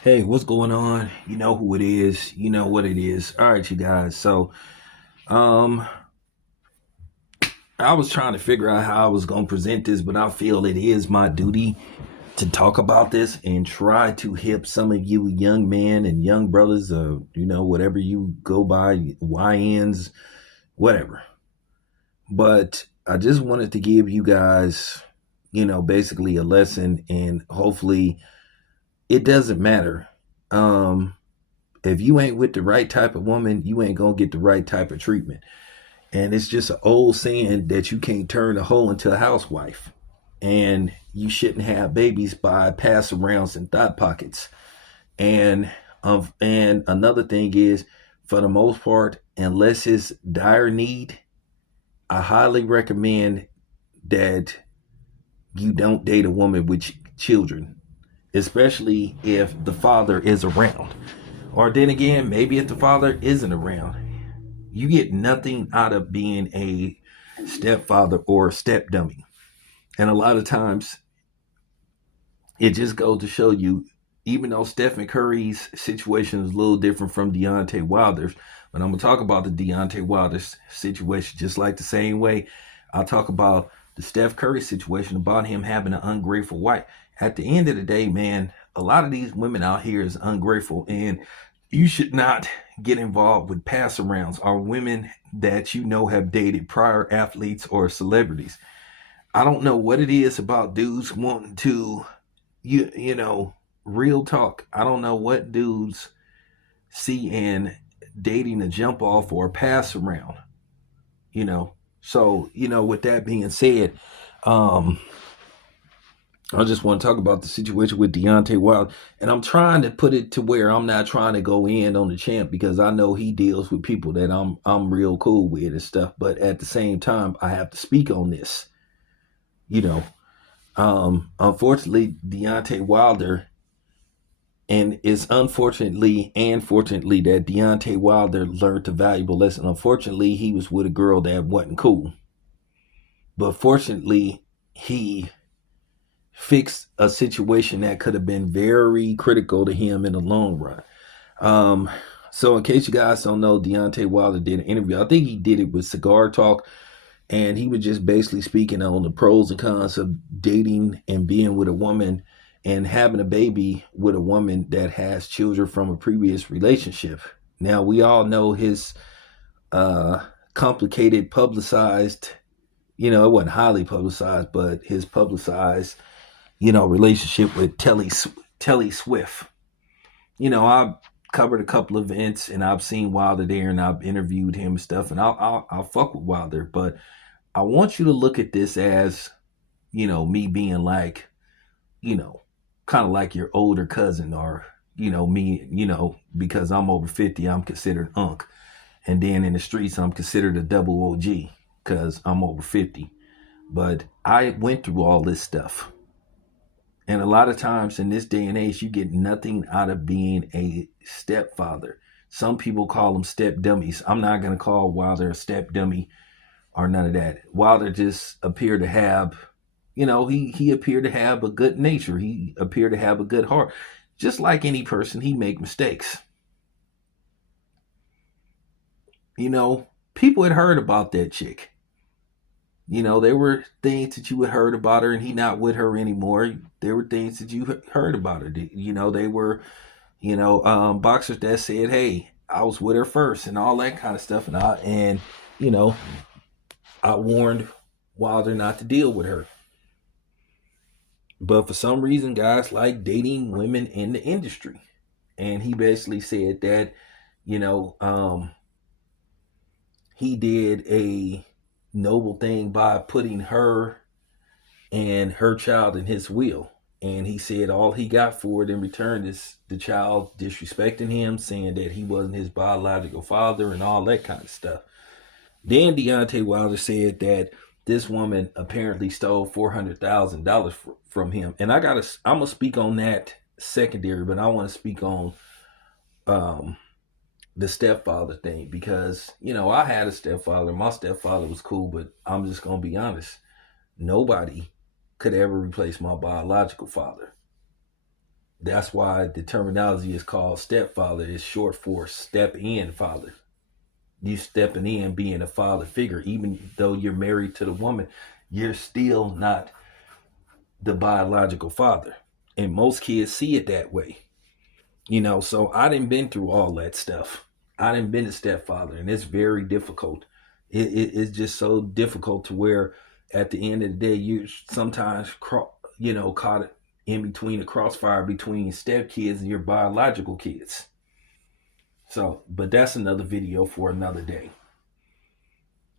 Hey, what's going on? You know who it is. You know what it is. All right, you guys. Um, I was trying to figure out how I was going to present this, but I feel it is my duty to talk about this and try to hip some of you young men and young brothers, whatever you go by, YNs, whatever. But I just wanted to give you guys, basically a lesson, and hopefully it doesn't matter. Um, if you ain't with the right type of woman, you ain't gonna get the right type of treatment. And it's just an old saying that you can't turn a hoe into a housewife. And you shouldn't have babies by pass arounds and thought pockets. And another thing is, for the most part, unless it's dire need, I highly recommend that you don't date a woman with children, especially if the father is around. Or then again, maybe if the father isn't around, you get nothing out of being a stepfather or a step dummy. And a lot of times it just goes to show you, even though Stephen Curry's situation is a little different from Deontay Wilder's, but I'm gonna talk about the Deontay Wilder's situation just like the same way I'll talk about the Steph Curry situation about him having an ungrateful wife. At the end of the day, man, a lot of these women out here is ungrateful, and you should not get involved with pass arounds or women that you know have dated prior athletes or celebrities. I don't know what it is about dudes wanting to, real talk. I don't know what dudes see in dating a jump off or a pass around, you know. So, with that being said, um, I just want to talk about the situation with Deontay Wilder, and I'm trying to put it to where I'm not trying to go in on the champ because I know he deals with people that I'm real cool with and stuff. But at the same time, I have to speak on this. You know, unfortunately, Deontay Wilder, and it's unfortunately and fortunately that Deontay Wilder learned a valuable lesson. Unfortunately, he was with a girl that wasn't cool, but fortunately, he fix a situation that could have been very critical to him in the long run. Um, so in case you guys don't know, Deontay Wilder did an interview. I think he did it with Cigar Talk, and he was just basically speaking on the pros and cons of dating and being with a woman and having a baby with a woman that has children from a previous relationship. Now we all know his complicated, publicized. It wasn't highly publicized, but his publicized relationship with Telly Swift. I've covered a couple of events and I've seen Wilder there and I've interviewed him and stuff, and I'll fuck with Wilder, but I want you to look at this as, me being like, you know, kind of like your older cousin, or, me, because I'm over 50, I'm considered unk. And then in the streets, I'm considered a double OG because I'm over 50. But I went through all this stuff. And a lot of times in this day and age, you get nothing out of being a stepfather. Some people call them step dummies. I'm not going to call Wilder a step dummy or none of that. Wilder just appeared to have, he appeared to have a good nature. He appeared to have a good heart. Just like any person, he make mistakes. People had heard about that chick. There were things that you had heard about her, and he not with her anymore. There were things that you heard about her. They were, boxers that said, "Hey, I was with her first," and all that kind of stuff. You know, I warned Wilder not to deal with her. But for some reason, guys like dating women in the industry, and he basically said that, you know, um, he did a noble thing by putting her and her child in his will. And he said all he got for it in return is the child disrespecting him, saying that he wasn't his biological father and all that kind of stuff. Then Deontay Wilder said that this woman apparently stole $400,000 from him. And I'm gonna speak on that secondary, but I want to speak on um, the stepfather thing because I had a stepfather. My stepfather was cool, but I'm just gonna be honest. Nobody could ever replace my biological father. That's why the terminology is called stepfather. It's short for step in father. You stepping in being a father figure, even though you're married to the woman, you're still not the biological father. And most kids see it that way. So I didn't been through all that stuff. I didn't been a stepfather, and it's very difficult. It's just so difficult to where at the end of the day you sometimes caught in between the crossfire between step kids and your biological kids. So, but that's another video for another day.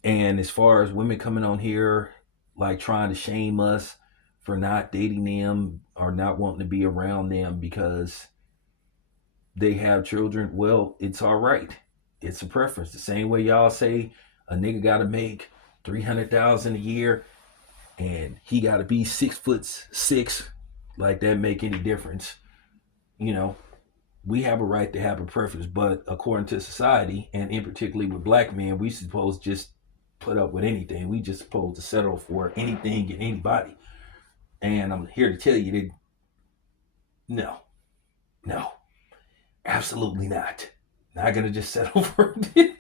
And as far as women coming on here like trying to shame us for not dating them or not wanting to be around them because they have children, well, it's all right. It's a preference. The same way y'all say a nigga got to make 300,000 a year and he got to be 6'6", like that make any difference? We have a right to have a preference, but according to society, and in particularly with black men, we supposed to just put up with anything. We just supposed to settle for anything and anybody. And I'm here to tell you that no, absolutely not. Not gonna just settle for it.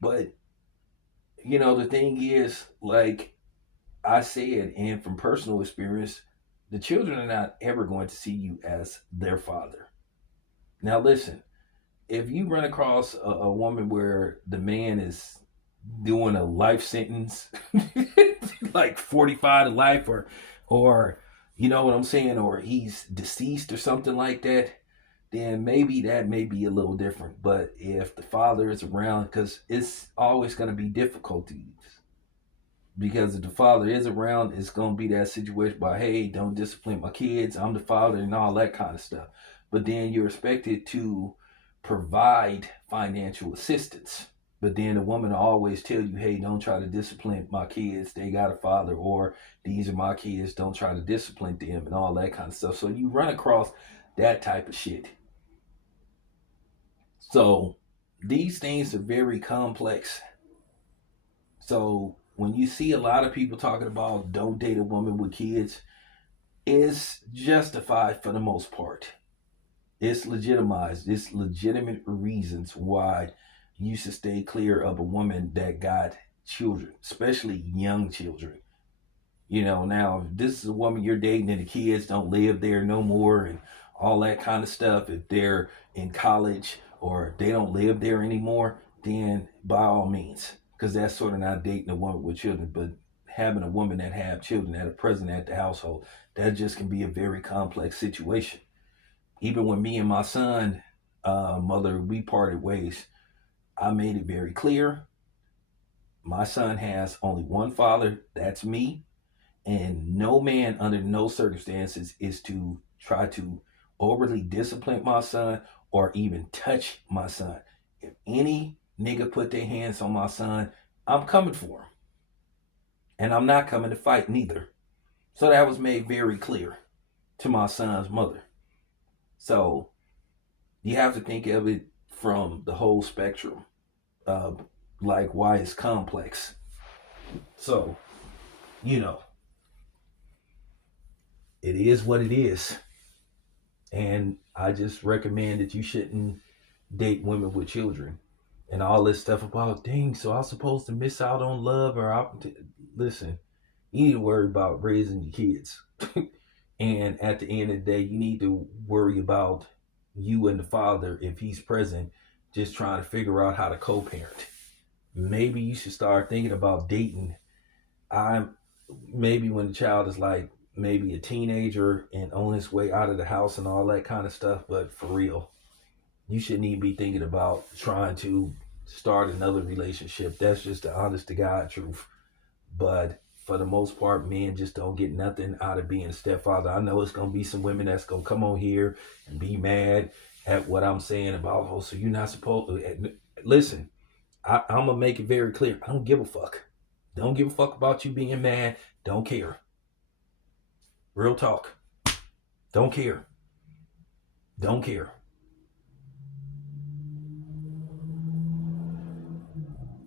But the thing is, like I said, and from personal experience, the children are not ever going to see you as their father. Now, listen, if you run across a woman where the man is doing a life sentence, like 45 to life, or you know what I'm saying, or he's deceased or something like that, then maybe that may be a little different. But if the father is around, because it's always going to be difficulties. Because if the father is around, it's going to be that situation by, hey, don't discipline my kids, I'm the father, and all that kind of stuff. But then you're expected to provide financial assistance. But then the woman will always tell you, hey, don't try to discipline my kids, they got a father, or these are my kids, don't try to discipline them, and all that kind of stuff. So you run across that type of shit. So these things are very complex. So when you see a lot of people talking about don't date a woman with kids, it's justified for the most part. It's legitimized. It's legitimate reasons why you should stay clear of a woman that got children, especially young children. Now, if this is a woman you're dating and the kids don't live there no more and all that kind of stuff, if they're in college or they don't live there anymore, then by all means, because that's sort of not dating a woman with children, but having a woman that have children that are present at the household, that just can be a very complex situation. Even when me and my son, mother, we parted ways, I made it very clear. My son has only one father, that's me. And no man under no circumstances is to try to overly discipline my son or even touch my son. If any nigga put their hands on my son, I'm coming for him. And I'm not coming to fight neither. So that was made very clear to my son's mother. So you have to think of it from the whole spectrum, like why it's complex. So, it is what it is. And I just recommend that you shouldn't date women with children and all this stuff about, dang, so I'm supposed to miss out on love listen, you need to worry about raising your kids. And at the end of the day, you need to worry about you and the father, if he's present, just trying to figure out how to co-parent. Maybe you should start thinking about dating. Maybe when the child is like maybe a teenager and on his way out of the house and all that kind of stuff. But for real, you shouldn't even be thinking about trying to start another relationship. That's just the honest to God truth. But for the most part, men just don't get nothing out of being a stepfather. I know it's going to be some women that's going to come on here and be mad at what I'm saying about, oh, so you're not supposed to. Listen, I'm going to make it very clear. I don't give a fuck. Don't give a fuck about you being mad. Don't care. Real talk. Don't care. Don't care.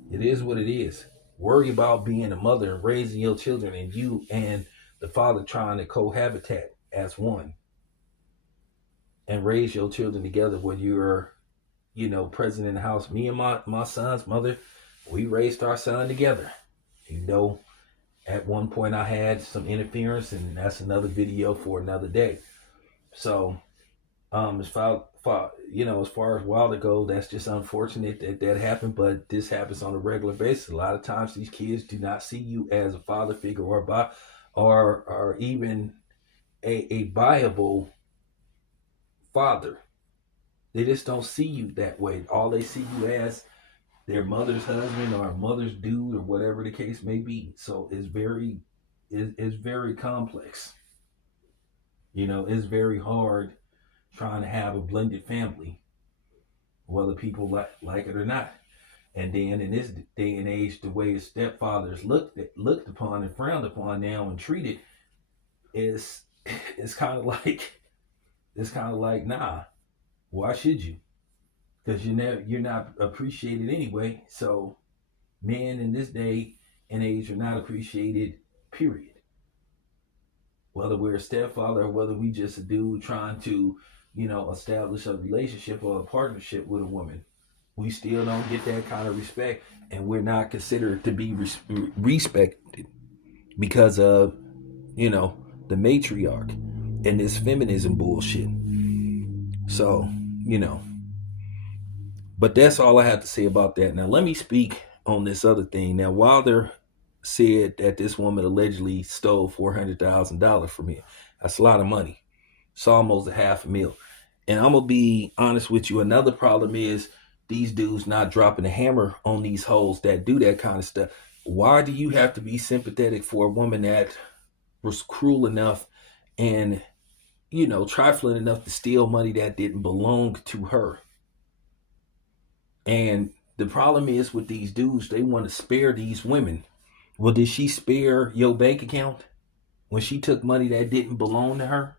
It is what it is. Worry about being a mother and raising your children and you and the father trying to cohabitate as one. and raise your children together when you're, present in the house. Me and my son's mother, we raised our son together. At one point I had some interference, and that's another video for another day. So, as far as a while ago, that's just unfortunate that happened, but this happens on a regular basis. A lot of times these kids do not see you as a father figure or even a viable father. They just don't see you that way. All they see you as their mother's husband or mother's dude or whatever the case may be. So it's very complex. It's very hard trying to have a blended family, whether people like it or not. And then in this day and age, the way stepfathers looked upon and frowned upon now and treated is it's kind of like nah. Why should you? Because you're not appreciated anyway. So men in this day and age are not appreciated. Period. Whether we're a stepfather or whether we just a dude trying to, establish a relationship or a partnership with a woman, we still don't get that kind of respect, and we're not considered to be respected because of, the matriarch and this feminism bullshit. So, but that's all I have to say about that. Now, let me speak on this other thing. Now, Wilder said that this woman allegedly stole $400,000 from him. That's a lot of money. It's almost $500,000. And I'm going to be honest with you. Another problem is these dudes not dropping a hammer on these hoes that do that kind of stuff. Why do you have to be sympathetic for a woman that was cruel enough and, trifling enough to steal money that didn't belong to her? And the problem is with these dudes, they want to spare these women. Well, did she spare your bank account when she took money that didn't belong to her?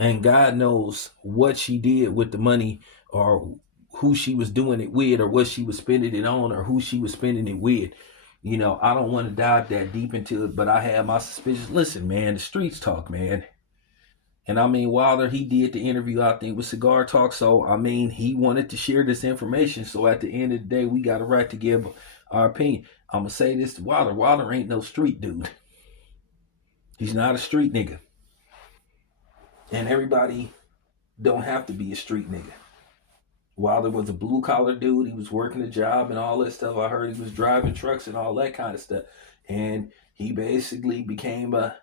And God knows what she did with the money, or who she was doing it with, or what she was spending it on, or who she was spending it with. I don't want to dive that deep into it, but I have my suspicions. Listen, man, the streets talk, man. And I mean, Wilder, he did the interview, I think, with Cigar Talk. So, I mean, he wanted to share this information. So, at the end of the day, we got a right to give our opinion. I'm going to say this to Wilder. Wilder ain't no street dude. He's not a street nigga. And everybody don't have to be a street nigga. Wilder was a blue collar dude. He was working a job and all that stuff. I heard he was driving trucks and all that kind of stuff. And he basically became a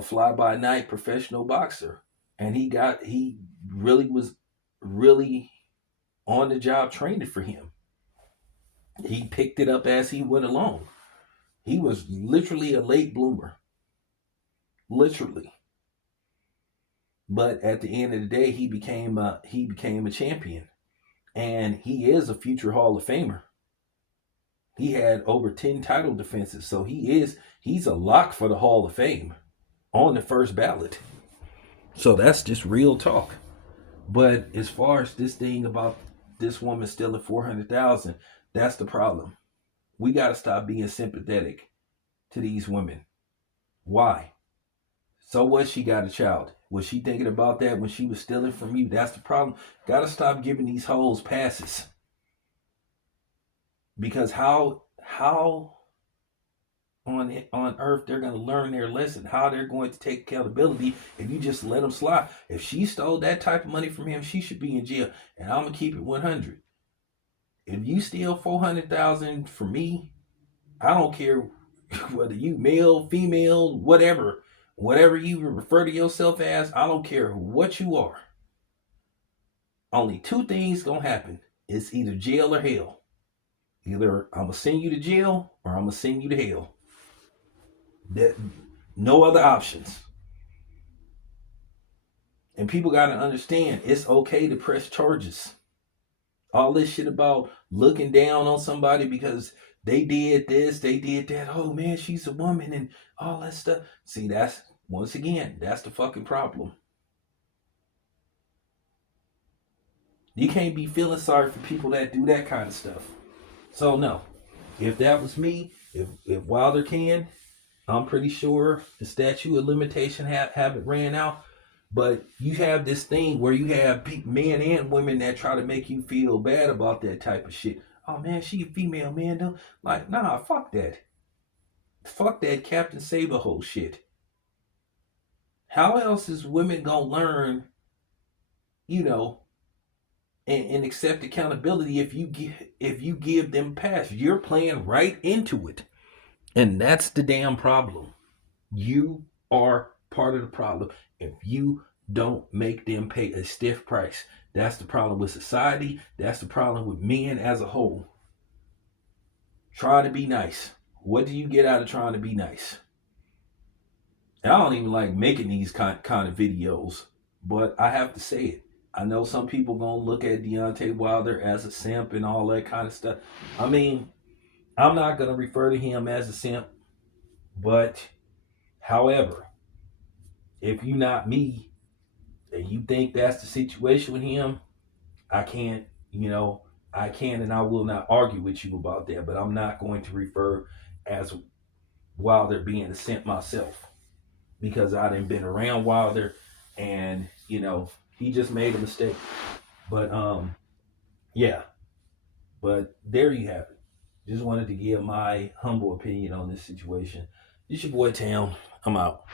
fly by night professional boxer. And he really was on the job training for him. He picked it up as he went along. He was literally a late bloomer. Literally. But at the end of the day, he became a champion, and he is a future Hall of Famer. He had over 10 title defenses, so he's a lock for the Hall of Fame on the first ballot. So that's just real talk. But as far as this thing about this woman stealing $400,000, that's the problem. We got to stop being sympathetic to these women. Why? So what? She got a child. Was she thinking about that when she was stealing from you? That's the problem. Got to stop giving these hoes passes. Because how on earth they're going to learn their lesson? How they're going to take accountability if you just let them slide? If she stole that type of money from him, she should be in jail. And I'm going to keep it 100. If you steal $400,000 from me, I don't care whether you male, female, whatever you refer to yourself as, I don't care what you are. Only two things gonna happen. It's either jail or hell. Either I'm gonna send you to jail or I'm gonna send you to hell. No other options. And people gotta understand, it's okay to press charges. All this shit about looking down on somebody because they did this, they did that. Oh man, she's a woman and all that stuff. See, that's the fucking problem. You can't be feeling sorry for people that do that kind of stuff. So no, if that was me, if Wilder can, I'm pretty sure the statute of limitation haven't ran out. But you have this thing where you have men and women that try to make you feel bad about that type of shit. Oh man, she a female, man. Don't like, nah, fuck that. Fuck that Captain Saber whole shit. How else is women gonna learn, you know, and accept accountability if you give them pass? You're playing right into it. And that's the damn problem. You are part of the problem if you don't make them pay a stiff price. That's the problem with society. That's the problem with men as a whole. Try to be nice. What do you get out of trying to be nice? And I don't even like making these kind of videos, but I have to say it. I know some people gonna look at Deontay Wilder as a simp and all that kind of stuff. I mean, I'm not gonna refer to him as a simp, but however, if you not me and you think that's the situation with him, I can't, I can and I will not argue with you about that, but I'm not going to refer as Wilder being a simp myself because I done been around Wilder and, he just made a mistake. But yeah, but there you have it. Just wanted to give my humble opinion on this situation. This your boy Tam. I'm out.